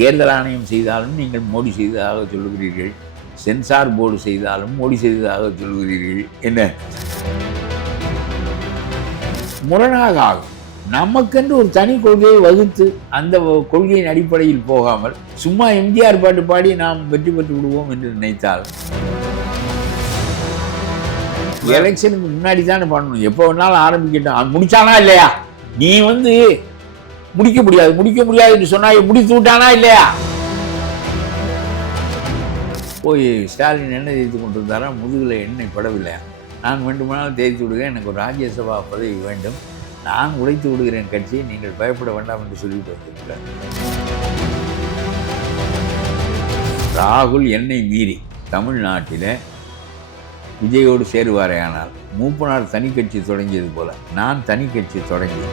தேர்தல் ஆணையம் செய்தாலும் நீங்கள் மோடி செய்ததாக சொல்லுகிறீர்கள், சென்சார் போர்டு செய்தாலும் மோடி செய்ததாக சொல்லுகிறீர்கள். என்ன முரணாக ஆகும். நமக்கென்று ஒரு தனி கொள்கையை வகுத்து அந்த கொள்கையின் அடிப்படையில் போகாமல் சும்மா எம்ஜிஆர் பாட்டு பாடி நாம் வெற்றி பெற்று விடுவோம் என்று நினைத்தால் எலெக்ஷனுக்கு முன்னாடி தானே பண்ணணும். எப்போ வேணாலும் ஆரம்பிக்கட்டும். முடிச்சானா இல்லையா? நீ முடிக்க முடியாது என்று சொன்னா முடித்து விட்டானா இல்லையா? போய் ஸ்டாலின் எண்ணெய் தேய்த்து கொண்டிருந்தாரா, முதுகில் எண்ணெய் படவில்லை. நான் வேண்டுமானாலும் தேய்த்து விடுகிறேன், எனக்கு ஒரு ராஜ்யசபா பதவி வேண்டும், நான் உடைத்து விடுகிறேன் கட்சியை, நீங்கள் பயப்பட வேண்டாம் என்று சொல்லிவிட்டு வந்திருக்கிறார். ராகுல் என்னை மீறி தமிழ்நாட்டில் விஜயோடு சேருவாரே, ஆனால் மூப்பனார் தனி கட்சி தொடங்கியது போல நான் தனி கட்சி தொடங்கி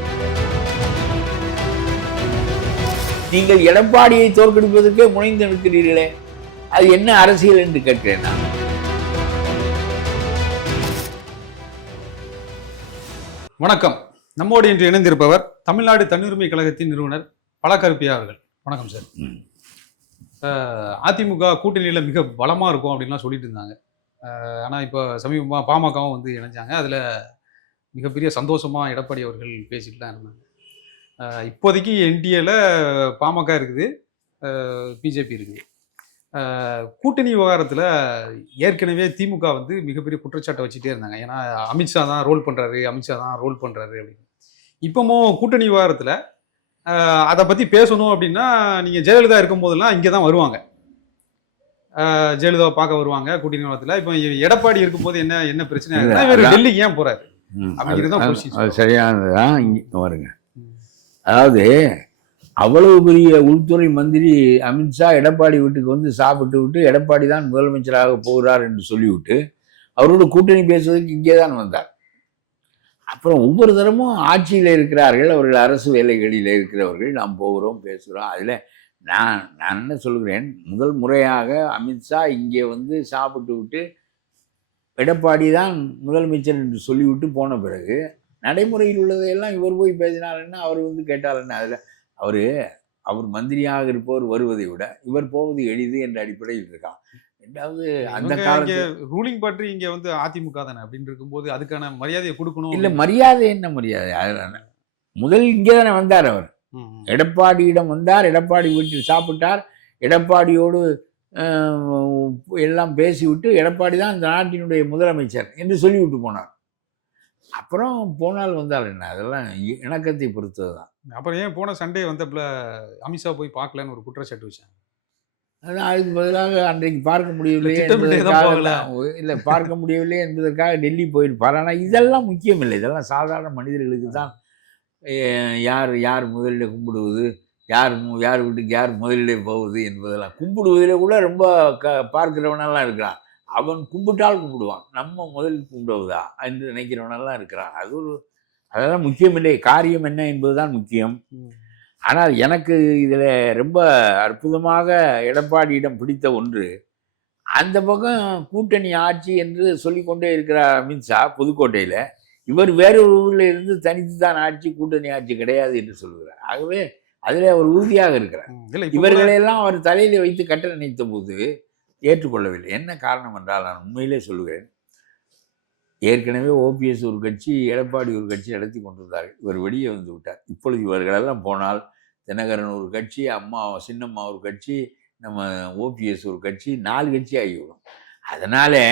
நீங்கள் எடப்பாடியை தோற்கடிப்பதற்கே முனைந்து நிற்கிறீர்களே, அது என்ன அரசியல் என்று கேட்கிறேன் நான். வணக்கம். நம்மோடு இன்று இணைந்திருப்பவர் தமிழ்நாடு தன்னுரிமை கழகத்தின் நிறுவனர் பல கருப்பியா அவர்கள். வணக்கம் சார். அதிமுக கூட்டணியில் மிக பலமாக இருக்கும் அப்படின்லாம் சொல்லிட்டு இருந்தாங்க. ஆனால் இப்போ சமீபமாக பாமகவும் இணைஞ்சாங்க. அதில் மிகப்பெரிய சந்தோஷமாக எடப்பாடி அவர்கள் பேசிட்டு தான் இருந்தாங்க. இப்போதைக்கு என்டிஏல பாமக இருக்குது, பிஜேபி இருக்குது. கூட்டணி விவகாரத்தில் ஏற்கனவே திமுக மிகப்பெரிய குற்றச்சாட்டை வச்சுட்டே இருந்தாங்க. ஏன்னா அமித்ஷா தான் ரோல் பண்ணுறாரு அப்படின்னு. இப்போவும் கூட்டணி விவகாரத்தில் அதை பற்றி பேசணும் அப்படின்னா நீங்கள் ஜெயலலிதா இருக்கும் போதெல்லாம் இங்கே தான் வருவாங்க, ஜெயலலிதாவை பார்க்க வருவாங்க கூட்டணி விவகாரத்தில். இப்போ எடப்பாடி இருக்கும்போது என்ன பிரச்சனை, இவர் டெல்லிக்கு ஏன் போறாரு அப்படிங்கிறது சரியானதுதான். இங்கே வருங்க, அதாவது அவ்வளவு பெரிய உள்துறை மந்திரி அமித்ஷா எடப்பாடி வீட்டுக்கு சாப்பிட்டு விட்டு எடப்பாடி தான் முதலமைச்சராக போகிறார் என்று சொல்லிவிட்டு அவரோட கூட்டணி பேசுவதற்கு இங்கே தான் வந்தார். அப்புறம் ஒவ்வொரு தரமும் ஆட்சியில் இருக்கிறார்கள், அவர்கள் அரசு வேலைகளில் இருக்கிறவர்கள், நாம் போகிறோம் பேசுகிறோம். அதில் நான் என்ன சொல்கிறேன், முதல் முறையாக அமித்ஷா இங்கே சாப்பிட்டு விட்டு எடப்பாடி தான் முதலமைச்சர் என்று சொல்லிவிட்டு போன பிறகு நடைமுறையில் உள்ளதையெல்லாம் இவர் போய் பேசினார் என்ன, அவர் கேட்டால் என்ன, அதில் அவர் மந்திரியாக இருப்பவர் வருவதை விட இவர் போவது எளிது என்ற அடிப்படையில் இருக்கான். ரெண்டாவது அந்த காலத்தில் ரூலிங் பற்றி இங்கே அதிமுக தானே அப்படின்னு இருக்கும்போது அதுக்கான மரியாதையை கொடுக்கணும். இல்லை, மரியாதை என்ன மரியாதை, அதுதானே முதல் இங்கே தானே வந்தார். அவர் எடப்பாடியிடம் வந்தார், எடப்பாடி வீட்டில் சாப்பிட்டார், எடப்பாடியோடு எல்லாம் பேசிவிட்டு எடப்பாடி தான் இந்த நாட்டினுடைய முதலமைச்சர் என்று சொல்லிவிட்டு போனார். அப்புறம் போனால் வந்தால் என்ன, அதெல்லாம் இணக்கத்தை பொறுத்தது தான். அப்புறம் ஏன் போன சண்டே வந்தப்பல அமித்ஷா போய் பார்க்கலன்னு ஒரு குற்றச்சாட்டு வச்சாங்க. அதான் அதுக்கு பதிலாக அன்றைக்கு பார்க்க முடியவில்லையே இல்லை, பார்க்க முடியவில்லை என்பதற்காக டெல்லி போயிருப்பார். ஆனால் இதெல்லாம் முக்கியம் இல்லை, இதெல்லாம் சாதாரண மனிதர்களுக்கு தான். யார் முதலில் கும்பிடுவது, யார் வீட்டுக்கு யார் முதலிலே போவது என்பதெல்லாம், கும்பிடுவதிலே கூட ரொம்ப பார்க்கிறவனெல்லாம் இருக்கிறான். அவன் கும்பிட்டால் கும்பிடுவான், நம்ம முதலில் கும்பிடுவதா என்று நினைக்கிறவனெல்லாம் இருக்கிறான். அதெல்லாம் முக்கியமில்லை, காரியம் என்ன என்பதுதான் முக்கியம். ஆனால் எனக்கு இதில் ரொம்ப அற்புதமாக எடப்பாடியிடம் பிடித்த ஒன்று, அந்த பக்கம் கூட்டணி ஆட்சி என்று சொல்லிக்கொண்டே இருக்கிறார் அமித்ஷா புதுக்கோட்டையில், இவர் வேறொரு ஊரில் இருந்து தனித்து தான் ஆட்சி, கூட்டணி ஆட்சி கிடையாது என்று சொல்கிறார். ஆகவே அதில் அவர் உறுதியாக இருக்கிறார். இவர்களையெல்லாம் அவர் தலையில் வைத்து கட்ட நினைத்த போது ஏற்றுக்கொள்ளவில்லை. என்ன காரணம் என்றால், நான் உண்மையிலே சொல்லுகிறேன், ஏற்கனவே ஓபிஎஸ் ஒரு கட்சி, எடப்பாடி ஒரு கட்சி நடத்தி கொண்டிருந்தார்கள். இவர் வெளியே வந்து விட்டார். இப்பொழுது இவர்களெல்லாம் போனால் தினகரன் ஒரு கட்சி, சின்னம்மா ஒரு கட்சி, நம்ம ஓபிஎஸ் ஒரு கட்சி, 4 கட்சி ஆகிவிடும். அதனால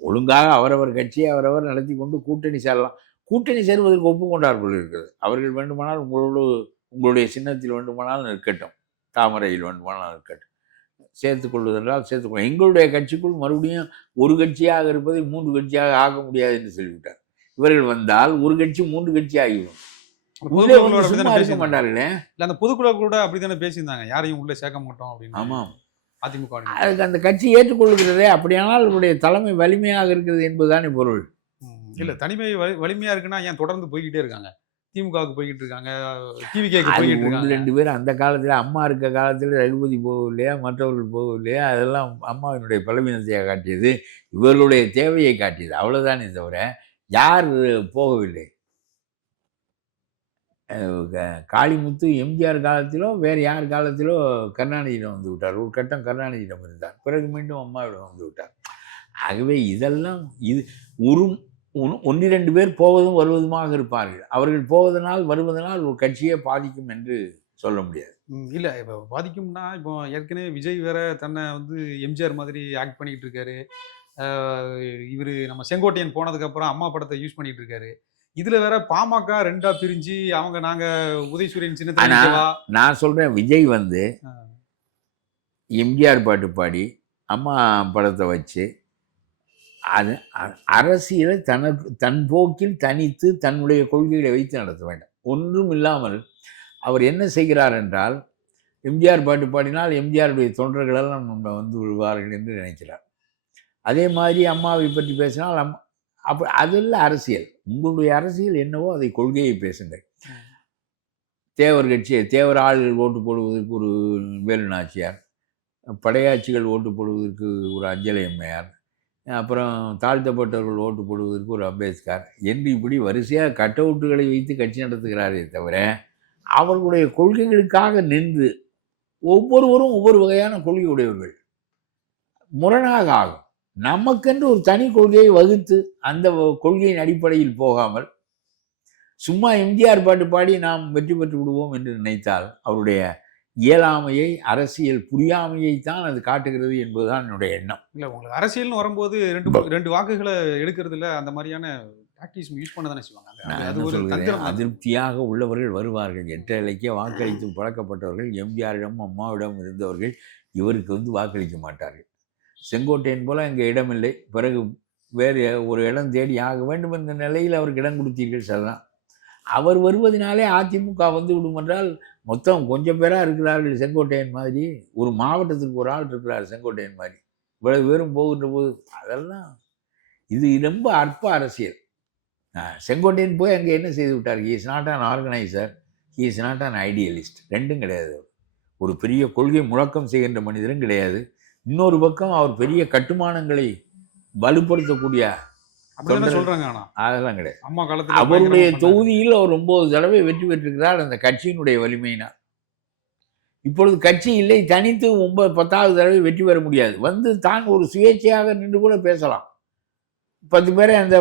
ஒழுங்காக அவரவர் கட்சியை அவரவர் நடத்தி கொண்டு கூட்டணி சேரலாம். கூட்டணி சேருவதற்கு ஒப்புக்கொண்டார்கள் இருக்கிறது. அவர்கள் வேண்டுமானால் உங்களுடைய சின்னத்தில் வேண்டுமானால் நிற்கட்டும், தாமரையில் வேண்டுமானால் நிற்கட்டும், சேர்த்துக்கொள்வதென்றால் சேர்த்துக்கொள்ள. எங்களுடைய கட்சிக்குள் மறுபடியும் ஒரு கட்சியாக இருப்பதை 3 கட்சியாக ஆக முடியாது என்று சொல்லிவிட்டார். இவர்கள் வந்தால் ஒரு கட்சி 3 கட்சி ஆகிவிடும். இருக்க மாட்டார்களே, அந்த பொதுக்குழு கூட அப்படித்தானே பேசியிருந்தாங்க, யாரையும் உள்ள சேர்க்க மாட்டோம் அப்படின்னு. ஆமாம், அதிமுக அதுக்கு அந்த கட்சி ஏற்றுக்கொள்கிறதே. அப்படியானால் அவருடைய தலைமை வலிமையாக இருக்கிறது என்பதுதானே பொருள். இல்லை, தனிமை வலிமையா இருக்குன்னா ஏன் தொடர்ந்து போய்கிட்டே இருக்காங்க? திமுகவுக்கு போய்கிட்டு இருக்காங்க, டிவிகேக்கு போய்கிட்டு இருக்காங்க. 2 பேர் அந்த காலத்தில், அம்மா இருக்க காலத்தில் ரகுபதி போகவில்லையா, மற்றவர்கள் போகவில்லையா, அதெல்லாம் அம்மாவினுடைய பலவீனத்தை காட்டியது, இவர்களுடைய தேவையை காட்டியது, அவ்வளோதானே தவிர யார் போகவில்லை. காளிமுத்து எம்ஜிஆர் காலத்திலோ வேறு யார் காலத்திலோ கருணாநிதியிடம் வந்து விட்டார். ஒரு கட்டம் கருணாநிதியிடம் இருந்தார். பிறகு மீண்டும் அம்மாவிடம் வந்து விட்டார். ஆகவே இதெல்லாம் ஒரு 1-2 பேர் போவதும் வருவதுமாக இருப்பார்கள். அவர்கள் போவதனால் வருவதனால் ஒரு கட்சியே பாதிக்கும் என்று சொல்ல முடியாது. இல்ல இப்போ பாதிக்கும்னா, இப்போ ஏற்கனவே விஜய் வேற தன்னை வந்து எம்ஜிஆர் மாதிரி ஆக்ட் பண்ணிட்டு இருக்காரு. இவரு நம்ம செங்கோட்டையன் போனதுக்கப்புறம் அம்மா படத்தை யூஸ் பண்ணிட்டு இருக்காரு. இதுல வேற பாமக 2ஆ பிரிஞ்சு நாங்க உதயசூரியன் சின்னத்துல ஆனா நிக்கவா? நான் சொல்றேன், விஜய் வந்து எம்ஜிஆர் பாட்டு பாடி அம்மா படத்தை வச்சு அது அரசியலை தன் போக்கில் தனித்து தன்னுடைய கொள்கைகளை வைத்து நடத்த வேண்டும். ஒன்றும் இல்லாமல் அவர் என்ன செய்கிறார் என்றால், எம்ஜிஆர் பாட்டு பாடினால் எம்ஜிஆருடைய தொண்டர்களெல்லாம் நம்ம வந்து விழுவார்கள் என்று நினைக்கிறார். அதே மாதிரி அம்மாவை பற்றி பேசினால் அப்போ அதெல்லாம் அரசியல். உங்களுடைய அரசியல் என்னவோ அதை கொள்கையை பேசுங்கள். தேவர் கட்சி, தேவர் ஆளுகள் ஓட்டு போடுவதற்கு ஒரு வேலு நாச்சியார், படையாட்சிகள் ஓட்டு போடுவதற்கு ஒரு அஞ்சலை அம்மையார், அப்புறம் தாழ்த்தப்பட்டவர்கள் ஓட்டு போடுவதற்கு ஒரு அம்பேத்கர் என்று இப்படி வரிசையாக கட் அவுட்டுகளை வைத்து கட்சி நடத்துகிறாரே தவிர, அவர்களுடைய கொள்கைகளுக்காக நின்று ஒவ்வொருவரும் ஒவ்வொரு வகையான கொள்கை உடையவர்கள். முரணாக ஆகும். நமக்கென்று ஒரு தனி கொள்கையை வகுத்து அந்த கொள்கையின் அடிப்படையில் போகாமல் சும்மா எம்ஜிஆர் பாட்டு பாடி நாம் வெற்றி பெற்று விடுவோம் என்று நினைத்தால் அவருடைய இயலாமையை, அரசியல் புரியாமையை தான் அது காட்டுகிறது என்பதுதான் என்னுடைய எண்ணம். இல்லை, உங்களுக்கு அரசியல்னு வரும்போது ரெண்டு வாக்குகளை எடுக்கிறதுல அந்த மாதிரியான டாக்டிக்ஸ் யூஸ் பண்ண தானே செய்வாங்க. அதிருப்தியாக உள்ளவர்கள் வருவார்கள். 8 இலக்கிய வாக்களித்து பழக்கப்பட்டவர்கள், எம்ஜிஆரிடம் அம்மாவிடம் இருந்தவர்கள் இவருக்கு வந்து வாக்களிக்க மாட்டார்கள். செங்கோட்டையன் போல இங்கே இடமில்லை, பிறகு வேறு ஒரு இடம் தேடி ஆக வேண்டும் என்ற நிலையில் அவருக்கு இடம் கொடுத்தீர்கள். சரிதான். அவர் வருவதனாலே அதிமுக வந்து விடும் என்றால் மொத்தம் கொஞ்சம் பேராக இருக்கிறார்கள். செங்கோட்டையன் மாதிரி ஒரு மாவட்டத்திற்கு ஒரு ஆள் இருக்கிறார். செங்கோட்டையன் மாதிரி இவ்வளவு பேரும் போகின்ற போது அதெல்லாம் இது ரொம்ப அற்ப அரசியல். செங்கோட்டையன் போய் அங்கே என்ன செய்து விட்டார்? He is not an organiser, he is not an idealist. ரெண்டும் கிடையாது. ஒரு பெரிய கொள்கை முழக்கம் செய்கின்ற மனிதரும் கிடையாது. இன்னொரு பக்கம் அவர் பெரிய கட்டுமானங்களை வலுப்படுத்தக்கூடிய சொல்றாங்க. அதெல்லாம் கிடையாது. அவருடைய தொகுதியில் அவர் 9 தடவை வெற்றி பெற்றிருக்கிறார் அந்த கட்சியினுடைய வலிமையினால். இப்பொழுது கட்சி இல்லை, தனித்து 10வது தடவை வெற்றி பெற முடியாது. வந்து தான் ஒரு சுயேட்சையாக நின்று கூட பேசலாம். 10 பேரை அந்த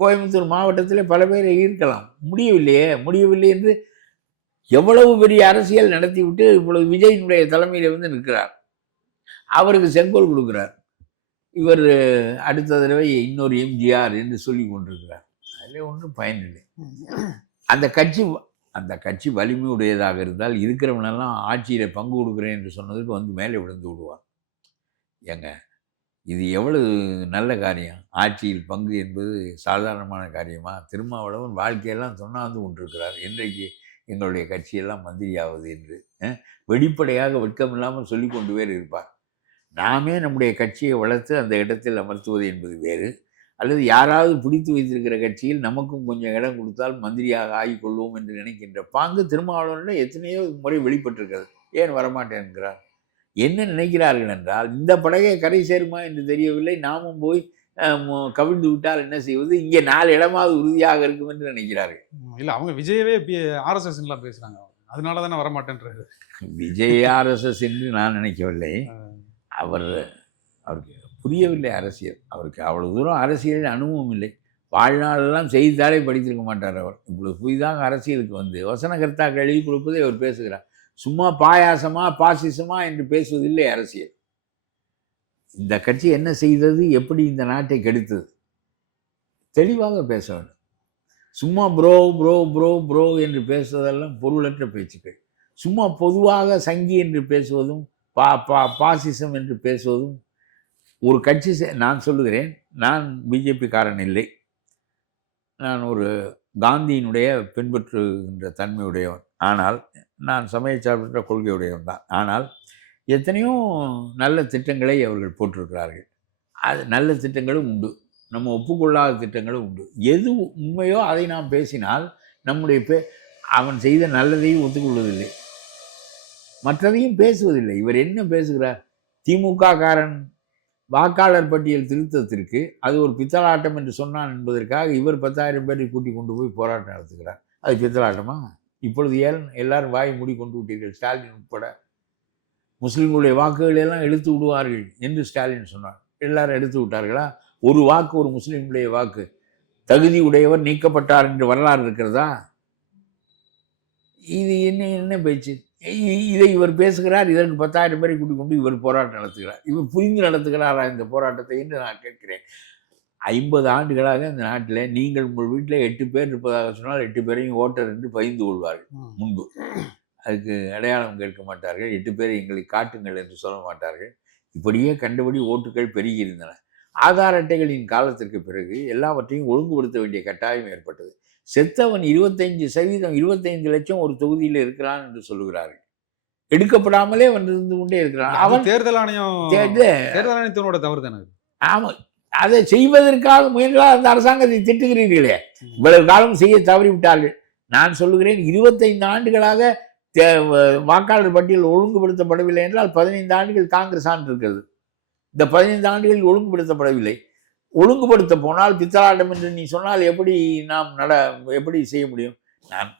கோயம்புத்தூர் மாவட்டத்தில் பல பேரை ஈர்க்கலாம். முடியவில்லை என்று எவ்வளவு பெரிய அரசியல் நடத்திவிட்டு இப்பொழுது விஜயினுடைய தலைமையில் வந்து நிற்கிறார். அவருக்கு செங்கோல் கொடுக்கிறார். இவர் அடுத்த தடவை இன்னொரு எம்ஜிஆர் என்று சொல்லி கொண்டிருக்கிறார். அதில் ஒன்றும் பயனில்லை. அந்த கட்சி வலிமையுடையதாக இருந்தால் இருக்கிறவனெல்லாம் ஆட்சியில் பங்கு கொடுக்குறேன் என்று சொன்னதுக்கு வந்து மேலே விழுந்து விடுவார். ஏங்க, இது எவ்வளவு நல்ல காரியம். ஆட்சியில் பங்கு என்பது சாதாரணமான காரியமா? திருமாவளவன் வாழ்க்கையெல்லாம் சொன்னாந்து கொண்டிருக்கிறார். இன்றைக்கு எங்களுடைய கட்சியெல்லாம் மந்திரியாவது என்று வெளிப்படையாக வெட்கம் இல்லாமல் சொல்லி கொண்டு வேறு இருப்பார். நாமே நம்முடைய கட்சியை வளர்த்து அந்த இடத்தில் அமர்த்துவது என்பது வேறு. அல்லது யாராவது பிடித்து வைத்திருக்கிற கட்சியில் நமக்கும் கொஞ்சம் இடம் கொடுத்தால் மந்திரியாக ஆகிக்கொள்வோம் என்று நினைக்கின்ற பாங்கு திருமாவளவனிடம் எத்தனையோ முறை வெளிப்பட்டிருக்கிறது. ஏன் வரமாட்டேன் என்கிறார்? என்ன நினைக்கிறார்கள் என்றால், இந்த படகை கரை சேருமா என்று தெரியவில்லை, நாமும் போய் கவிழ்ந்து விட்டால் என்ன செய்வது, இங்கே 4 இடமாவது உறுதியாக இருக்கும் என்று நினைக்கிறார்கள். இல்லை, அவங்க விஜயவே ஆர்எஸ்எஸ்லாம் பேசுகிறாங்க. அதனால தானே வரமாட்டேன்றது. விஜய் ஆர்எஸ்எஸ் என்று நான் நினைக்கவில்லை. அவருக்கு புரியவில்லை அரசியல். அவருக்கு அவ்வளோ தூரம் அரசியலில் அனுபவம் இல்லை. வாழ்நாளெல்லாம் செய்தித்தாளே படித்திருக்க மாட்டார் அவர். இப்பொழுது புதிதாக அரசியலுக்கு வந்து வசனகர்த்தாக்கள் எழுதி கொடுப்பதை அவர் பேசுகிறார். சும்மா பாயாசமா பாசிசமா என்று பேசுவதில்லை அரசியல். இந்த கட்சி என்ன செய்தது, எப்படி இந்த நாட்டை கெடுத்தது, தெளிவாக பேச வேண்டும். சும்மா ப்ரோ ப்ரோ ப்ரோ ப்ரோ என்று பேசுவதெல்லாம் பொருளற்ற பேச்சுக்கள். சும்மா பொதுவாக சங்கி என்று பேசுவதும் பாசிசம் என்று பேசுவதும் ஒரு கட்சி. நான் சொல்லுகிறேன், நான் பிஜேபிக்காரன் இல்லை. நான் ஒரு காந்தியினுடைய பின்பற்றுகின்ற தன்மையுடையவன். ஆனால் நான் சமயச்சார்பற்ற கொள்கையுடையவன் தான். ஆனால் எத்தனையோ நல்ல திட்டங்களை அவர்கள் போட்டிருக்கிறார்கள். அது நல்ல திட்டங்களும் உண்டு, நம்ம ஒப்புக்கொள்ளாத திட்டங்களும் உண்டு. எது உண்மையோ அதை நாம் பேசினால் நம்முடைய அவன் செய்த நல்லதையும் ஒத்துக்கொள்வதில்லை, மற்றதையும் பேசுவதில்லை. இவர் என்ன பேசுகிறார்? திமுக காரன் வாக்காளர் பட்டியல் திருத்தத்திற்கு அது ஒரு பித்தலாட்டம் என்று சொன்னான் என்பதற்காக இவர் 10,000 பேரை கூட்டி கொண்டு போய் போராட்டம் நடத்துகிறார். அது பித்தலாட்டமா? இப்பொழுது ஏன் எல்லாரும் வாய் மூடி கொண்டு விட்டீர்கள், ஸ்டாலின் உட்பட. முஸ்லிம்களுடைய வாக்குகளை எல்லாம் எடுத்து விடுவார்கள் என்று ஸ்டாலின் சொன்னார். எல்லாரும் எடுத்து விட்டார்களா? ஒரு வாக்கு, ஒரு முஸ்லிம்களுடைய வாக்கு, தகுதி உடையவர் நீக்கப்பட்டார் என்று வரலாறு இருக்கிறதா? இது என்ன பேச்சு? இதை இவர் பேசுகிறார், இதற்கு 10,000 பேரை கூட்டிக் கொண்டு இவர் போராட்டம் நடத்துகிறார். இவர் புரிந்து நடத்துகிறாரா இந்த போராட்டத்தை என்று நான் கேட்கிறேன். 50 ஆண்டுகளாக இந்த நாட்டில் நீங்கள் உங்கள் வீட்டில் 8 பேர் இருப்பதாக சொன்னால் 8 பேரையும் ஓட்டர் என்று பகிர்ந்து கொள்வார்கள். முன்பு அதுக்கு அடையாளம் கேட்க மாட்டார்கள், 8 பேரை எங்களை காட்டுங்கள் என்று சொல்ல மாட்டார்கள். இப்படியே கண்டபடி ஓட்டுகள் பெருகி இருந்தன. ஆதார் அட்டைகளின் காலத்திற்கு பிறகு எல்லாவற்றையும் ஒழுங்குபடுத்த வேண்டிய கட்டாயம் ஏற்பட்டது. செத்தவன் 25%, 25 லட்சம் ஒரு தொகுதியில் இருக்கிறான் என்று சொல்லுகிறார்கள். எடுக்கப்படாமலே வந்து கொண்டே இருக்கிறான். அவன் தேர்தல் ஆணையத்தோட தவறு தானே. ஆமாம், அதை செய்வதற்காக முயன்றால் அந்த அரசாங்கத்தை திட்டுகிறீர்களே, இவ்வளவு காலம் செய்ய தவறிவிட்டார்கள். நான் சொல்லுகிறேன், 25 ஆண்டுகளாக வாக்காளர் பட்டியல் ஒழுங்குபடுத்தப்படவில்லை என்றால் 15 ஆண்டுகள் காங்கிரஸ் ஆண்டு இருக்கிறது. இந்த 15 ஆண்டுகளில் ஒழுங்குபடுத்தப்படவில்லை. ஒழுங்குபடுத்த போனால் பித்தலாட்டம் என்று நீ சொன்னால் எப்படி நாம் எப்படி செய்ய முடியும்? நான்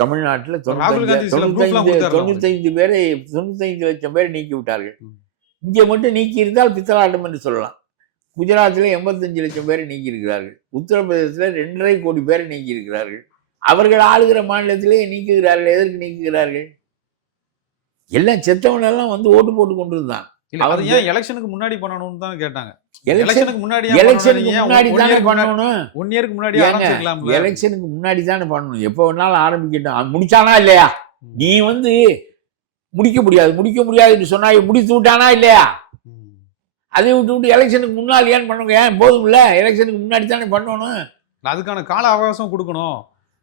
தமிழ்நாட்டில் 95 பேரை 95 லட்சம் பேரை நீக்கி விட்டார்கள். இங்கே மட்டும் நீக்கி இருந்தால் பித்தலாட்டம் என்று சொல்லலாம். குஜராத்தில் 85 லட்சம் பேரை நீக்கி இருக்கிறார்கள். உத்தரப்பிரதேசத்தில் 2.5 கோடி பேரை நீக்கி இருக்கிறார்கள். அவர்கள் ஆளுகிற மாநிலத்திலே நீக்குகிறார்கள். எதற்கு நீக்குகிறார்கள்? எல்லாம் செத்தவனெல்லாம் வந்து ஓட்டு போட்டு கொண்டு இருந்தான். ஏன் எலெக்ஷனுக்கு முன்னாடி பண்ணணும்னு தான் கேட்டாங்க. எலெக்ஷனுக்கு முன்னாடி தானே பண்ணணும். 1 இயருக்கு முன்னாடி ஆரம்பிச்சிக்கலாம். எலெக்ஷனுக்கு முன்னாடி தானே பண்ணணும். எப்போ வேணாலும் ஆரம்பிக்கட்டும். முடிச்சானா இல்லையா? நீ வந்து முடிக்க முடியாது என்று சொன்னா முடித்து விட்டானா இல்லையா? அதை விட்டு எலெக்ஷனுக்கு முன்னால் ஏன் பண்ணுங்க? ஏன் போதும் இல்ல, எலெக்ஷனுக்கு முன்னாடி தானே பண்ணணும். அதுக்கான கால அவகாசம் கொடுக்கணும்.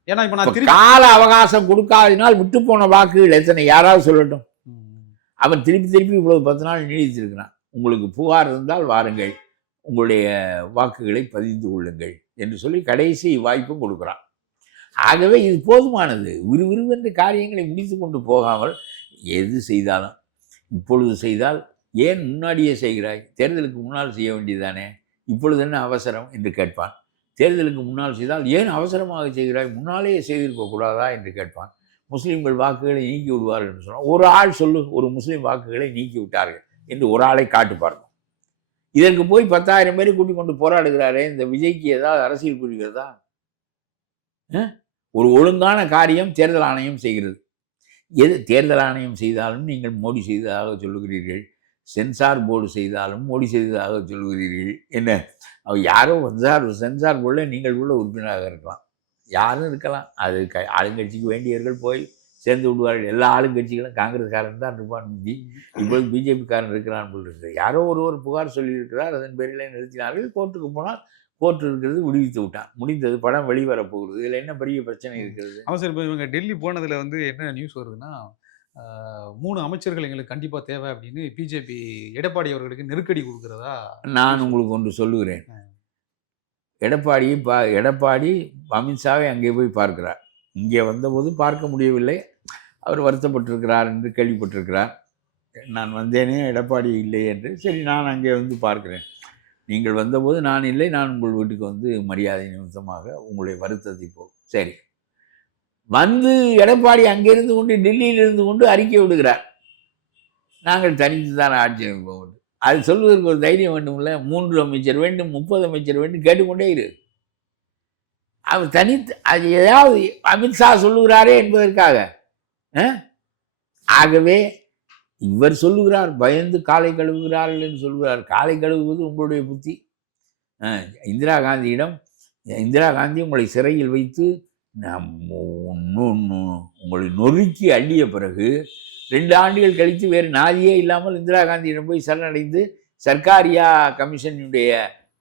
ஏன்னா இப்ப நான் கால அவகாசம் கொடுக்காதனால் விட்டு போன வாக்குகள் எத்தனை? யாராவது சொல்லட்டும். அவன் திருப்பி இவ்வளவு 10 நாள் நீடித்திருக்கிறான். உங்களுக்கு புகார் இருந்தால் வாருங்கள், உங்களுடைய வாக்குகளை பதிந்து கொள்ளுங்கள் என்று சொல்லி கடைசி வாய்ப்பும் கொடுக்குறான். ஆகவே இது போதுமானது. விறுவிறுவென்று காரியங்களை முடித்து கொண்டு போகாமல் எது செய்தாலும் இப்பொழுது செய்தால் ஏன் முன்னாடியே செய்கிறாய்? தேர்தலுக்கு முன்னால் செய்ய வேண்டியதானே, இப்பொழுது என்ன அவசரம் என்று கேட்பான். தேர்தலுக்கு முன்னால் செய்தால் ஏன் அவசரமாக செய்கிறாய், முன்னாலேயே செய்திருக்கக்கூடாதா என்று கேட்பான். முஸ்லீம்கள் வாக்குகளை நீக்கி விடுவார்கள் என்று சொன்னால் ஒரு ஆள் சொல்லு, ஒரு முஸ்லீம் வாக்குகளை நீக்கி விட்டார்கள் என்று ஒரு ஆளை காட்டு பார்க்கும். இதற்கு போய் 10,000 பேரை கூட்டிக் கொண்டு போராடுகிறாரே, இந்த விஜய்க்கு ஏதாவது அரசியல் புரிகிறதா? ஒரு ஒழுங்கான காரியம் தேர்தல் ஆணையம் செய்கிறது. எது தேர்தல் ஆணையம் செய்தாலும் நீங்கள் மோடி செய்ததாக சொல்லுகிறீர்கள், சென்சார் போர்டு செய்தாலும் மோடி செய்ததாக சொல்லுகிறீர்கள். என்ன யாரோ சென்சார் போர்டில் நீங்கள் உள்ள உறுப்பினராக இருக்கலாம், யாரும் இருக்கலாம். அது ஆளுங்கட்சிக்கு வேண்டியவர்கள் போய் சேர்ந்து விடுவார்கள். எல்லா ஆளுங்கட்சிகளும் காங்கிரஸ்காரன் தான் இருப்பான். இப்போது பிஜேபிக்காரன் இருக்கிறான் போல் இருக்குது. யாரோ ஒருவர் புகார் சொல்லியிருக்கிறார், அதன் பேரில் நிறுத்தினார்கள். கோர்ட்டுக்கு போனால் கோர்ட்டு இருக்கிறது, விடுவித்து விட்டான், முடிந்தது. படம் வெளிவரப்போகுது. இதில் என்ன பெரிய பிரச்சனை இருக்கிறது? ஆமாம் சார். இப்போ இவங்க டெல்லி போனதில் வந்து என்ன நியூஸ் வருதுன்னா, 3 அமைச்சர்கள் எங்களுக்கு கண்டிப்பாக தேவை அப்படின்னு பிஜேபி எடப்பாடி அவர்களுக்கு நெருக்கடி கொடுக்குறதா. நான் உங்களுக்கு ஒன்று சொல்லுகிறேன். எடப்பாடி அமித்ஷாவை அங்கே போய் பார்க்கிறார். இங்கே வந்தபோது பார்க்க முடியவில்லை, அவர் வருத்தப்பட்டிருக்கிறார் என்று கேள்விப்பட்டிருக்கிறார். நான் வந்தேனே, எடப்பாடி இல்லை என்று. சரி, நான் அங்கே வந்து பார்க்கிறேன். நீங்கள் வந்தபோது நான் இல்லை, நான் உங்கள் வீட்டுக்கு வந்து மரியாதை நிமித்தமாக உங்களுடைய வருத்தத்தை போகும். சரி, வந்து எடப்பாடி அங்கிருந்து கொண்டு டெல்லியில் இருந்து கொண்டு அறிக்கை விடுகிறார், நாங்கள் தனித்து தான் ஆட்சி அமைப்போம். அது சொல்வதற்கு ஒரு தைரியம் வேண்டும்ல. 3 அமைச்சர் வேண்டும், 30 அமைச்சர் வேண்டும், கேட்டுக்கொண்டே இரு. அவர் தனித்து அது ஏதாவது அமித்ஷா சொல்லுகிறாரே என்பதற்காக. ஆகவே இவர் சொல்லுகிறார், பயந்து காலை கழுவுகிறார்கள் என்று சொல்கிறார். காலை கழுவுவது உங்களுடைய புத்தி. இந்திரா காந்தி உங்களை சிறையில் வைத்து உங்களை நொறுக்கி அள்ளிய பிறகு 2 ஆண்டுகள் கழித்து வேறு நாதியே இல்லாமல் இந்திரா காந்தியிடம் போய் சரணடைந்து சர்க்காரியா கமிஷனுடைய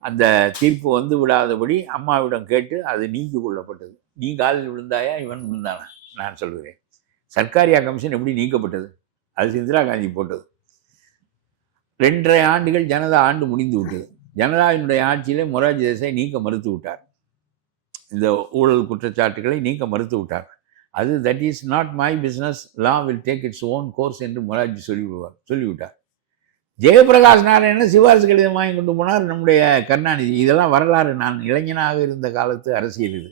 அந்த தீர்ப்பு வந்து விடாதபடி அம்மாவிடம் கேட்டு அது நீக்கி கொள்ளப்பட்டது. நீ காலில் விழுந்தாயா, இவன் விழுந்தானா? நான் சொல்கிறேன், சர்க்காரியா கமிஷன் எப்படி நீக்கப்பட்டது? அது இந்திரா காந்தி போட்டது. 2.5 ஆண்டுகள் ஜனதா ஆண்டு முடிந்து விட்டது. ஜனதாவினுடைய ஆட்சியில் மொரார்ஜி தேசாய் நீக்க மறுத்து விட்டார். இந்த ஊழல் குற்றச்சாட்டுகளை நீக்க மறுத்து விட்டார். அது that is not my business, law will take its own course என்று மொரார்ஜி சொல்லிவிட்டார். ஜெயபிரகாஷ் நாராயணன் சிபாரிசு கடிதம் வாங்கி கொண்டு போனார் நம்முடைய கருணாநிதி. இதெல்லாம் வரலாறு. நான் இளைஞனாக இருந்த காலத்து அரசியல் இது.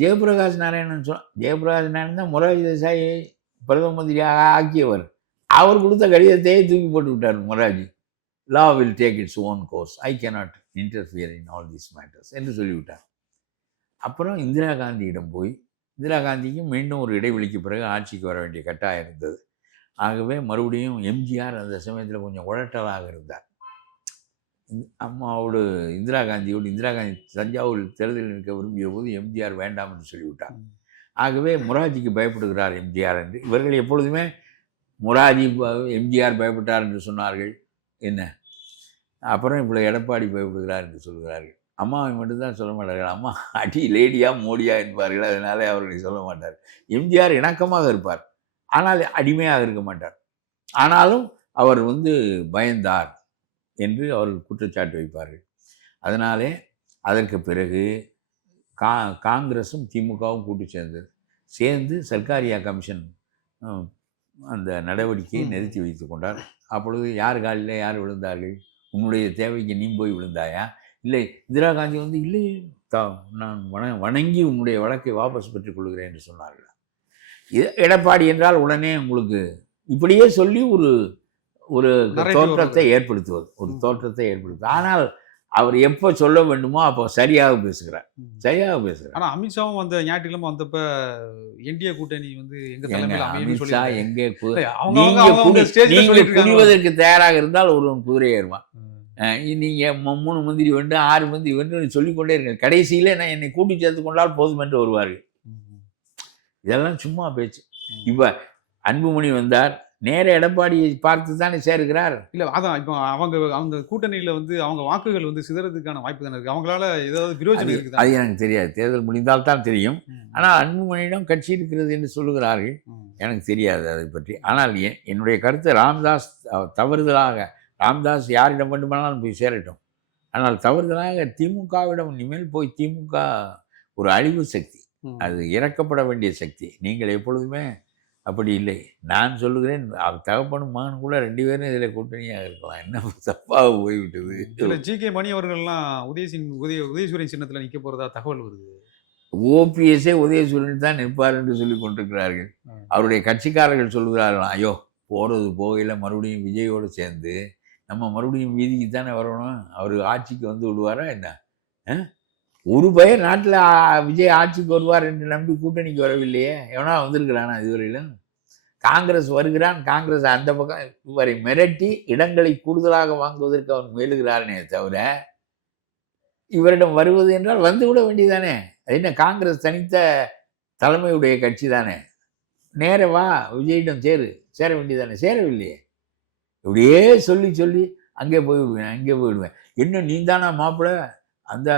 ஜெயபிரகாஷ் நாராயணன் ஜெயபிரகாஷ் நாராயணன் தான் மொரார்ஜி தேசாயை பிரதம மந்திரியாக ஆக்கியவர். அவர் கொடுத்த கடிதத்தையே தூக்கி போட்டு விட்டார் Morarji. Law will take its own course, I cannot interfere in all these matters என்று சொல்லிவிட்டார். அப்புறம் இந்திரா காந்தியிடம் போய், இந்திரா காந்திக்கும் மீண்டும் ஒரு இடைவெளிக்கு பிறகு ஆட்சிக்கு வர வேண்டிய கட்டாயம் இருந்தது. ஆகவே மறுபடியும் எம்ஜிஆர் அந்த சமயத்தில் கொஞ்சம் உழட்டலாக இருந்தார். அம்மாவோடு இந்திரா காந்தி தஞ்சாவூர் தேர்தலில் நிற்க விரும்பிய போது எம்ஜிஆர் வேண்டாம் என்று சொல்லிவிட்டார். ஆகவே மொரார்ஜிக்கு பயப்படுகிறார் எம்ஜிஆர் என்று. இவர்கள் எப்பொழுதுமே மொரார்ஜி எம்ஜிஆர் பயப்பட்டார் என்று சொன்னார்கள். என்ன அப்புறம் இப்போ எடப்பாடி பயப்படுகிறார் என்று சொல்கிறார்கள். அம்மாவை மட்டும்தான் சொல்ல மாட்டார்கள். அம்மா அடி லேடியா மோடியா என்பார்கள். அதனாலே அவர்களை சொல்ல மாட்டார். எம்ஜிஆர் இணக்கமாக இருப்பார், ஆனால் அடிமையாக இருக்க மாட்டார். ஆனாலும் அவர் பயந்தார் என்று அவர்கள் குற்றச்சாட்டு வைப்பார்கள். அதனாலே அதற்கு பிறகு காங்கிரஸும் திமுகவும் கூட்டு சேர்ந்து சர்க்காரியா கமிஷன் அந்த நடவடிக்கையை நிறுத்தி வைத்து கொண்டார். அப்பொழுது யார் காலில் யார் விழுந்தார்கள்? உன்னுடைய தேவைக்கு நீ போய் விழுந்தாயா? இல்லை, இந்திரா காந்தி இல்லை நான் வணங்கி உன்னுடைய வழக்கை வாபஸ் பெற்றுக் கொள்கிறேன் என்று சொன்னார்கள். எடப்பாடி என்றால் உடனே உங்களுக்கு இப்படியே சொல்லி ஒரு தோற்றத்தை ஏற்படுத்துவது. ஆனால் அவர் எப்போ சொல்ல வேண்டுமோ அப்போ சரியாக பேசுகிறார். ஆனால் அமித்ஷாவும் அந்த ஞாயிற்றுக்கிழமை வந்தப்ப என்டிஏ கூட்டணி எங்க தலைமையில் அமித்ஷா எங்கே புரிவதற்கு தயாராக இருந்தால் ஒருவன் குதிரை ஏறுவான். நீங்கள் 3 மந்திரி வேண்டும் 6 மந்திரி வேண்டும் சொல்லிக்கொண்டே இருங்க. கடைசியில் நான் என்னை கூட்டி சேர்த்து கொண்டால் போதும் என்று வருவார்கள். இதெல்லாம் சும்மா பேச்சு. இப்போ அன்புமணி வந்தார், நேர எடப்பாடியை பார்த்து தானே சேர்க்கிறார். இல்லை, அதான் இப்போ அவங்க கூட்டணியில் அவங்க வாக்குகள் சிதறதுக்கான வாய்ப்பு தானே இருக்குது. அவங்களால ஏதாவது பிரயோஜனம் இருக்குது? அது எனக்கு தெரியாது. தேர்தல் முடிந்தால் தான் தெரியும். ஆனால் அன்புமணியிடம் கட்சி இருக்கிறது என்று சொல்லுகிறார்கள். எனக்கு தெரியாது அதை பற்றி. ஆனால் என்னுடைய கருத்து, ராம்தாஸ் தவறுதலாக, ராம்தாஸ் யாரிடம் வேண்டுமானாலும் போய் சேரட்டும். ஆனால் தவறுதலாக திமுகவிடம் இனிமேல் போய், திமுக ஒரு அழிவு சக்தி, அது இறக்கப்பட வேண்டிய சக்தி. நீங்கள் எப்பொழுதுமே அப்படி இல்லை. நான் சொல்லுகிறேன், தகப்பனும் மகன் கூட 2 பேரும் இதில் கூட்டணியாக இருக்கலாம். என்ன தப்பாக போய்விட்டது. இல்லை, ஜி.கே. மணி அவர்கள்லாம் உதயசூரியன் சின்னத்தில் நிற்க போகிறதா தகவல் வருது. ஓபிஎஸ்ஸே உதயசூரியன் தான் நிற்பார் என்று சொல்லி கொண்டிருக்கிறார்கள். அவருடைய கட்சிக்காரர்கள் சொல்கிறார்களாம், ஐயோ போகிறது போகையில் மறுபடியும் விஜயோடு சேர்ந்து நம்ம மறுபடியும் வீதிக்கு தானே வரணும், அவர் ஆட்சிக்கு விடுவாரா என்ன? ஒரு பெயர் நாட்டில் விஜய் ஆட்சிக்கு வருவார் என்று நம்பி கூட்டணிக்கு வரவில்லையே. எவனா வந்திருக்கிறானா இதுவரையிலும்? காங்கிரஸ் வருகிறான், காங்கிரஸ் அந்த பக்கம் இவரை மிரட்டி இடங்களை கூடுதலாக வாங்குவதற்கு அவன் முயலுகிறானே தவிர, இவரிடம் வருவது என்றால் வந்துவிட வேண்டியதானே. அது என்ன, காங்கிரஸ் தனித்த தலைமையுடைய கட்சி தானே. நேர வா விஜயிடம் சேர வேண்டியதானே. சேரவில்லையே. இப்படியே சொல்லி அங்கே போய்விடுவேன். இன்னும் நீ தானா மாப்பிள்ள, அந்த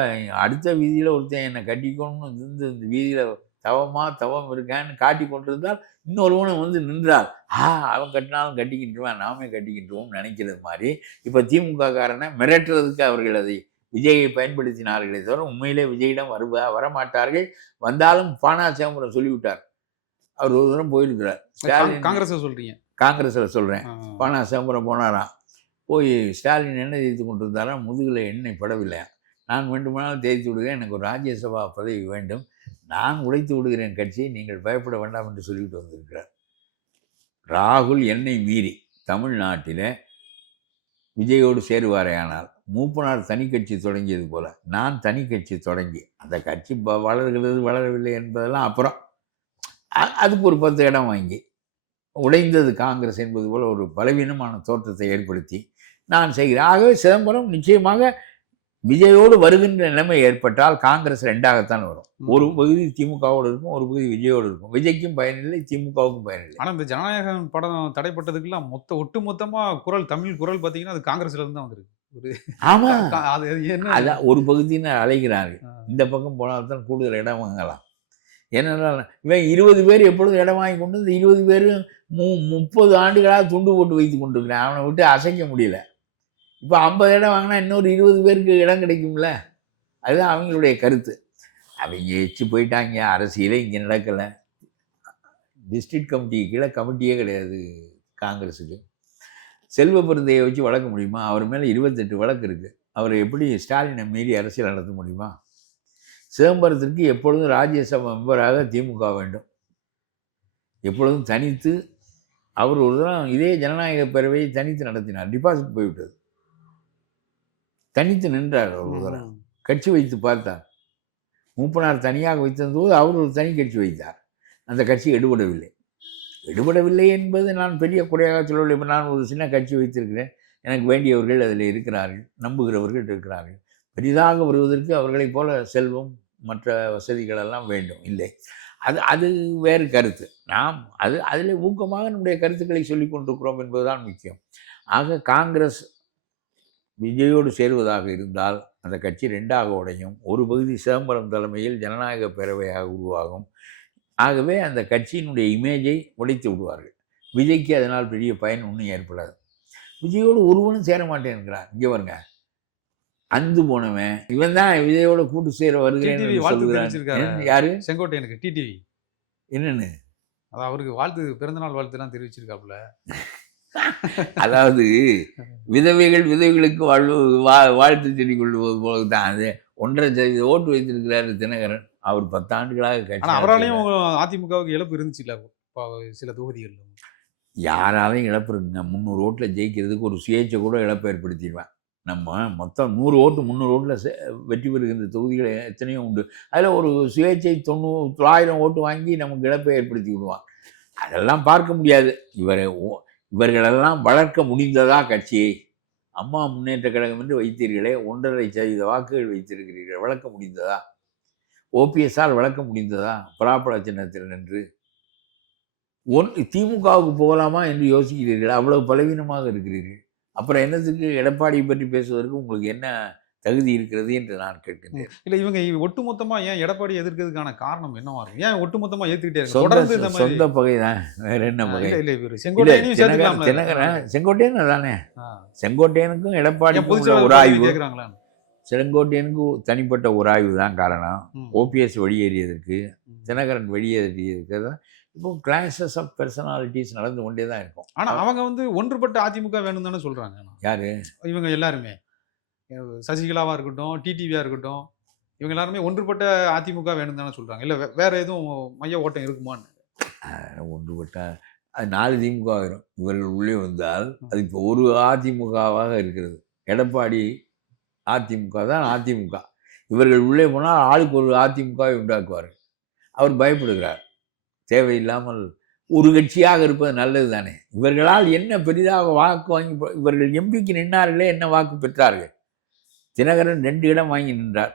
அடுத்த வீதியில் ஒருத்தன் என்னை கட்டிக்கணும்னு இந்த வீதியில் தவம் இருக்கான்னு காட்டி கொண்டிருந்தால் இன்னொருவனும் நின்றால் அவன் கட்டினாலும் கட்டிக்கிட்டுருவான், நாமே கட்டிக்கிட்டுருவோம் நினைக்கிறது மாதிரி இப்போ திமுக காரனை மிரட்டுறதுக்கு அவர்கள் அதை விஜயை பயன்படுத்தினார்களே தவிர உண்மையிலே விஜயிடம் வரமாட்டார்கள். வந்தாலும் பானா சிதம்பரம் சொல்லிவிட்டார். அவர் ஒரு தூரம் போயிருக்கிறார். ஸ்டாலின் காங்கிரஸில் சொல்கிறேன். பானா சிதம்பரம் போனாராம். போய் ஸ்டாலின் எண்ணெய் தேய்த்து கொண்டிருந்தாராம். முதுகில் எண்ணெய் படவில்லையா. நான் வேண்டுமானாலும் தேய்த்து விடுகிறேன், எனக்கு ஒரு ராஜ்யசபா பதவி வேண்டும், நான் உடைத்து விடுகிறேன் கட்சியை, நீங்கள் பயப்பட வேண்டாம் என்று சொல்லிவிட்டு வந்திருக்கிறார். ராகுல் என்னை மீறி தமிழ்நாட்டில் விஜயோடு சேருவாரேயானால் மூப்பனார் தனி கட்சி தொடங்கியது போல் நான் தனி கட்சி தொடங்கி, அந்த கட்சி வளர்கிறது வளரவில்லை என்பதெல்லாம் அப்புறம், அதுக்கு ஒரு 10 இடம் வாங்கி உடைந்தது காங்கிரஸ் என்பது போல் ஒரு பலவீனமான தோற்றத்தை ஏற்படுத்தி நான் செய்கிறேன். ஆகவே சிதம்பரம் நிச்சயமாக விஜயோடு வருகின்ற நிலைமை ஏற்பட்டால் காங்கிரஸ் 2ஆகத்தான் வரும். ஒரு பகுதி திமுகவோடு இருக்கும், ஒரு பகுதி விஜயோடு இருக்கும். விஜய்க்கும் பயனில்லை, திமுகவுக்கும் பயனில்லை. ஆனால் இந்த ஜனநாயகம் படம் தடைப்பட்டதுக்கெல்லாம் ஒட்டுமொத்தமாக தமிழ் குரல் பார்த்தீங்கன்னா அது காங்கிரஸ்ல இருந்து தான் வந்திருக்கு. ஆமாம், அதான் ஒரு பகுதியினர் அழைக்கிறார்கள். இந்த பக்கம் போனால்தான் கூடுதல் இடம் வாங்கலாம். ஏனென்றால் இவன் 20 பேர் எப்பொழுதும் இடம் வாங்கி கொண்டு இந்த 20 பேரும் 30 ஆண்டுகளாக துண்டு போட்டு வைத்து கொண்டிருக்கிறேன். அவனை விட்டு அசைக்க முடியல. இப்போ 50 இடம் வாங்கினா இன்னொரு 20 பேருக்கு இடம் கிடைக்கும்ல. அதுதான் அவங்களுடைய கருத்து. அவங்க எச்சு போயிட்டாங்க. அரசியலே இங்கே நடக்கலை. டிஸ்ட்ரிக்ட் கமிட்டிக்கு கீழே கமிட்டியே கிடையாது காங்கிரஸுக்கு. செல்வ பெருந்தையை வச்சு வளர்க்க முடியுமா? அவர் மேலே 28 வழக்கு இருக்குது. அவரை எப்படி ஸ்டாலினை மீறி அரசியல் நடத்த முடியுமா? சிதம்பரத்திற்கு எப்பொழுதும் ராஜ்யசபா மெம்பராக திமுக வேண்டும். எப்பொழுதும் தனித்து அவர் ஒரு தரம் இதே ஜனநாயக பேரவையை தனித்து நடத்தினார். டிபாசிட் போய்விட்டது. தனித்து நின்றார். அவர் ஒரு தரம் கட்சி வைத்து பார்த்தார். மூப்பனார் தனியாக வைத்திருந்தபோது அவர் ஒரு தனி கட்சி வைத்தார். அந்த கட்சி எடுபடவில்லை. எடுபடவில்லை என்பது நான் பெரிய குறையாக சொல்லவில்லை. இப்போ நான் ஒரு சின்ன கட்சி வைத்திருக்கிறேன். எனக்கு வேண்டியவர்கள் அதில் இருக்கிறார்கள், நம்புகிறவர்கள் இருக்கிறார்கள். பெரிதாக வருவதற்கு அவர்களைப் போல செல்வம் மற்ற வசதிகளெல்லாம் வேண்டும், இல்லை. அது வேறு கருத்து. நாம் அதில் ஊக்கமாக நம்முடைய கருத்துக்களை சொல்லிக் கொண்டிருக்கிறோம் என்பதுதான் முக்கியம். ஆக காங்கிரஸ் விஜயோடு சேருவதாக இருந்தால் அந்த கட்சி ரெண்டாக உடையும். ஒரு பகுதி சிதம்பரம் தலைமையில் ஜனநாயக பேரவையாக உருவாகும். ஆகவே அந்த கட்சியினுடைய இமேஜை உடைத்து விடுவார்கள். விஜய்க்கு அதனால் பெரிய பயன் ஒன்றும் ஏற்படாது. விஜயோடு ஒருவனும் சேர மாட்டேன்கிறான். இங்கே வருங்க, அந்து போனவன் இவன் தான் விஜயோட கூட்டு சேர வருகிறேன். யாரு? செங்கோட்டையனுக்கு டிடிவி என்னன்னு அவருக்கு வாழ்த்து, பிறந்தநாள் வாழ்த்துலாம் தெரிவிச்சிருக்காப்புல. அதாவது விதவைகளுக்கு வாழ்த்து செடி கொள்வது போலதான். அது 1.5% ஓட்டு வைத்திருக்கிறாரு தினகரன். அவர் 10 ஆண்டுகளாக அவராலையும் அதிமுகவுக்கு இழப்பு இருந்துச்சு இல்ல சில தொகுதிகள். யாராலையும் இழப்பு இருக்குங்க. 300 ஓட்டில் ஜெயிக்கிறதுக்கு ஒரு சுயேட்சை கூட இழப்பை ஏற்படுத்திடுவேன். நம்ம மொத்தம் 100 ஓட்டு 300 ஓட்டில் வெற்றி பெறுகின்ற தொகுதிகள் எத்தனையோ உண்டு. அதில் ஒரு சுயேட்சை 900 ஓட்டு வாங்கி நமக்கு இழப்பை ஏற்படுத்தி விடுவான். அதெல்லாம் பார்க்க முடியாது. இவர்களெல்லாம் வளர்க்க முடிந்ததா கட்சியை? அம்மா முன்னேற்ற கழகம் என்று வைத்தீர்களே, 1.5% வாக்குகள் வைத்திருக்கிறீர்கள், வளர்க்க முடிந்ததா? ஓபிஎஸ்ஆல் வளர்க்க முடிந்ததா? பலாப்பழ சின்னத்தில் நின்று திமுகவுக்கு போகலாமா என்று யோசிக்கிறீர்கள். அவ்வளவு பலவீனமாக இருக்கிறீர்கள். அப்புறம் என்னத்துக்கு எடப்பாடியை பற்றி பேசுவதற்கு உங்களுக்கு என்ன தகுதி இருக்கிறது என்று நான் கேட்கின்றேன். இல்லை, இவங்க ஒட்டுமொத்தமா ஏன் எடப்பாடி எதிர்க்கிறதுக்கான காரணம் என்னவா இருக்கும்? ஏன் ஒட்டுமொத்தமா ஏத்துக்கிட்டே சொந்த பகை தான், வேற என்ன பகை? செங்கோட்டையன் தானே. செங்கோட்டையனுக்கும் எடப்பாடிக்கும் ஒரு ஆய்வு, செங்கோட்டையனுக்கு தனிப்பட்ட ஒரு ஆய்வு தான் காரணம். ஓபிஎஸ் வெளியேறியதற்கு, தினகரன் வெளியேறியதற்கு தான் இப்போ கிளாஷஸ் ஆஃப் பர்சனாலிட்டிஸ் நடந்து கொண்டே தான் இருக்கும். ஆனால் அவங்க ஒன்றுபட்ட அதிமுக வேணும் தானே சொல்றாங்க. யாரு இவங்க எல்லாருமே? சசிகலாவா இருக்கட்டும், டிடிவியா இருக்கட்டும், இவங்க எல்லாருமே ஒன்றுபட்ட அதிமுக வேணும் தானே சொல்றாங்க. இல்லை வேற எதுவும் மைய ஓட்டம் இருக்குமான்னு? ஒன்றுபட்ட அது 4 திமுக வரும். இவர்கள் உள்ளே வந்தால் அது இப்போ ஒரு அதிமுகவாக இருக்கிறது. எடப்பாடி அதிமுக தான் அதிமுக. இவர்கள் உள்ளே போனால் ஆளுக்கு ஒரு அதிமுகவை உண்டாக்குவார்கள். அவர் பயப்படுகிறார். தேவையில்லாமல் ஒரு கட்சியாக இருப்பது நல்லது தானே. இவர்களால் என்ன பெரிதாக வாக்கு வாங்கி, இவர்கள் எம்பிக்கு நின்றார்களே, என்ன வாக்கு பெற்றார்கள்? தினகரன் 2 இடம் வாங்கி நின்றார்,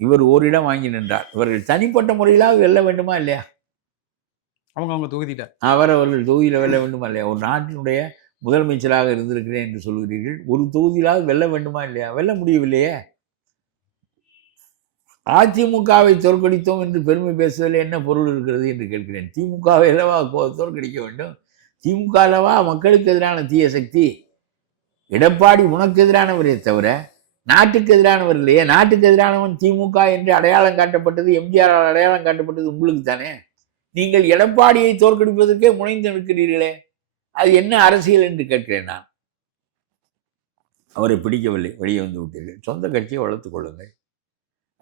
இவர் 1 இடம் வாங்கி நின்றார். இவர்கள் தனிப்பட்ட முறையிலாக வெல்ல வேண்டுமா இல்லையா? அவங்க தொகுதியில் அவர்கள் தொகுதியில் வெல்ல வேண்டுமா இல்லையா? ஒரு நாட்டினுடைய முதலமைச்சராக இருந்திருக்கிறேன் என்று சொல்கிறீர்கள். ஒரு தொகுதியிலாவது வெல்ல வேண்டுமா இல்லையா? வெல்ல முடியவில்லையே. அதிமுகவை தோற்கடித்தோம் என்று பெருமை பேசுவதில் என்ன பொருள் இருக்கிறது என்று கேட்கிறேன். திமுகவை அல்லவா தோற்கடிக்க வேண்டும்? திமுக அல்லவா மக்களுக்கு எதிரான தீய சக்தி? எடப்பாடி உனக்கு எதிரானவரே தவிர நாட்டுக்கு எதிரானவர் இல்லையே. நாட்டுக்கு எதிரானவன் திமுக என்று அடையாளம் காட்டப்பட்டது, எம்ஜிஆர் அடையாளம் காட்டப்பட்டது உங்களுக்கு தானே. நீங்கள் எடப்பாடியை தோற்கடிப்பதற்கே முனைந்து நிற்கிறீர்களே, அது என்ன அரசியல் என்று கேட்கிறேன் நான். அவரை பிடிக்கவில்லை, வெளியே வந்து விட்டீர்கள். சொந்த கட்சியை வளர்த்துக் கொள்ளுங்கள்.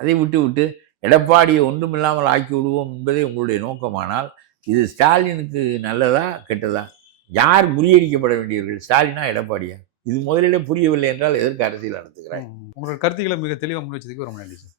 அதை விட்டு எடப்பாடியை ஒன்றுமில்லாமல் ஆக்கி விடுவோம் என்பதே உங்களுடைய நோக்கமானால் இது ஸ்டாலினுக்கு நல்லதா கெட்டதா? யார் முறியடிக்கப்பட வேண்டியவர்கள், ஸ்டாலினா எடப்பாடியா? இது முதலிலே புரியவில்லை என்றால் எதற்கு அரசியல் நடத்துகிறாய்? உங்களோட கருத்துக்களை மிக தெளிவாக முன் வச்சதுக்கு ரொம்ப நன்றி சார்.